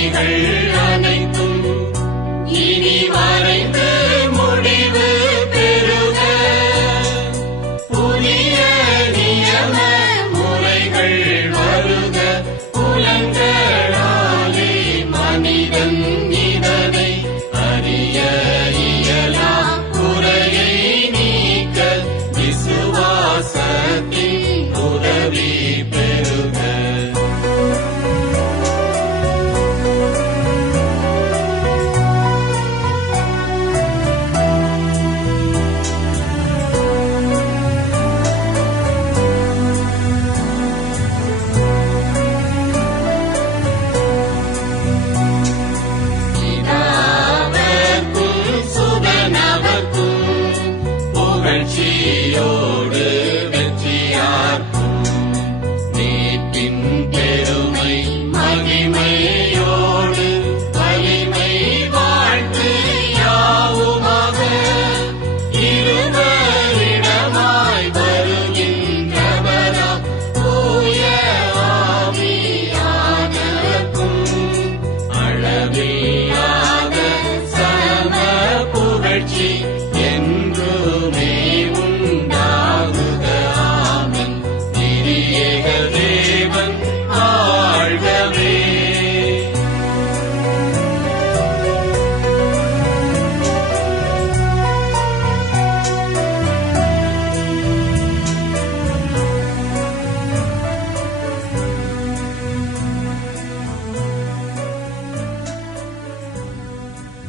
கதைகள் அனைத்தும் இனி வரைந்து முடிவு பெறுக. புதிய நியம முறைகள் வருக.